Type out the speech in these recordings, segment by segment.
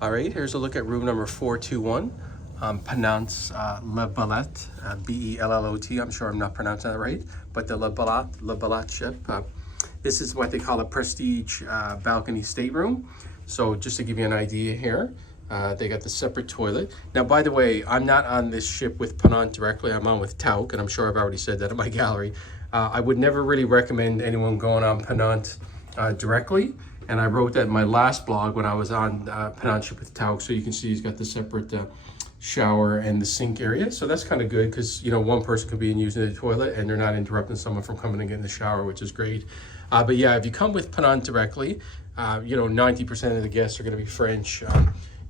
All right, here's a look at room number 421, Ponant's Bellot, B-E-L-L-O-T. I'm sure I'm not pronouncing that right, but the Bellot ship. This is what they call a prestige balcony stateroom. So just to give you an idea here, they got the separate toilet. Now, by the way, I'm not on this ship with Ponant directly. I'm on with Tauck, and I'm sure I've already said that in my gallery. I would never really recommend anyone going on Ponant directly. And I wrote that in my last blog when I was on Ponant ship with Tauck. So you can see he's got the separate shower and the sink area. So that's kind of good because, you know, one person could be using the toilet and they're not interrupting someone from coming and getting the shower, which is great. But yeah, if you come with Ponant directly, you know, 90% of the guests are going to be French.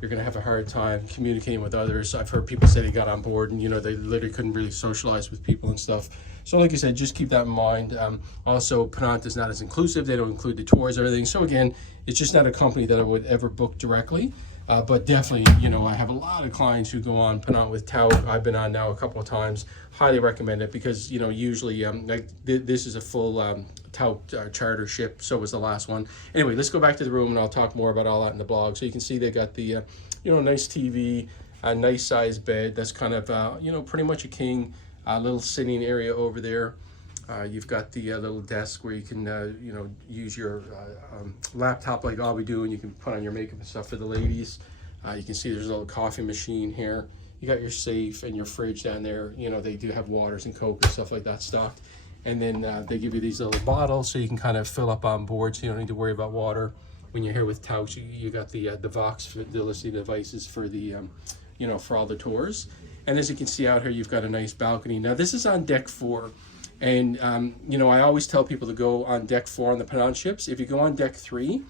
You're going to have a hard time communicating with others. I've heard people say they got on board and, you know, they literally couldn't really socialize with people and stuff. So like I said, just keep that in mind. Also, Ponant is not as inclusive. They don't include the tours or everything. So again, it's just not a company that I would ever book directly. But definitely, you know, I have a lot of clients who go on Ponant with Tauck. I've been on now a couple of times. Highly recommend it because, you know, usually like this is a full Tauck charter ship. So was the last one. Anyway, let's go back to the room and I'll talk more about all that in the blog. So you can see they got the, you know, nice TV, a nice size bed. That's kind of, you know, pretty much a king. Little sitting area over there. You've got the little desk where you can, you know, use your laptop like I'll be doing. You can put on your makeup and stuff for the ladies. You can see there's a little coffee machine here. You got your safe and your fridge down there. You know, they do have waters and Coke and stuff like that stocked. And then they give you these little bottles so you can kind of fill up on board so you don't need to worry about water. When you're here with Tauck, you got the Vox fidelity devices for the, you know, for all the tours. And as you can see out here, you've got a nice balcony. Now this is on deck 4. And, you know, I always tell people to go on deck 4 on the Ponant ships. If you go on deck 3,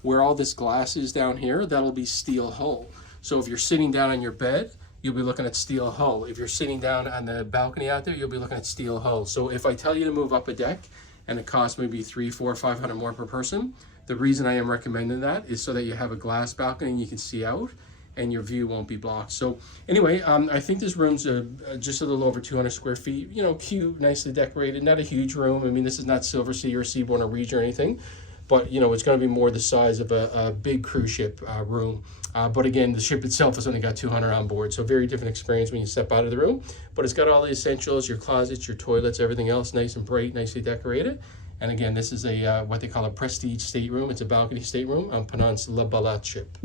where all this glass is down here, that'll be steel hull. So if you're sitting down on your bed, you'll be looking at steel hull. If you're sitting down on the balcony out there, you'll be looking at steel hull. So if I tell you to move up a deck and it costs maybe $300, $400, $500 more per person, the reason I am recommending that is so that you have a glass balcony and you can see out and your view won't be blocked. So anyway, I think this room's just a little over 200 square feet, you know, cute, nicely decorated, not a huge room. I mean, this is not Silversea or Seabourn or Regent or anything, but you know, it's gonna be more the size of a big cruise ship room. But again, the ship itself has only got 200 on board, so very different experience when you step out of the room. But it's got all the essentials, your closets, your toilets, everything else nice and bright, nicely decorated. And again, this is a what they call a prestige stateroom. It's a balcony stateroom on Ponant's Bellot ship.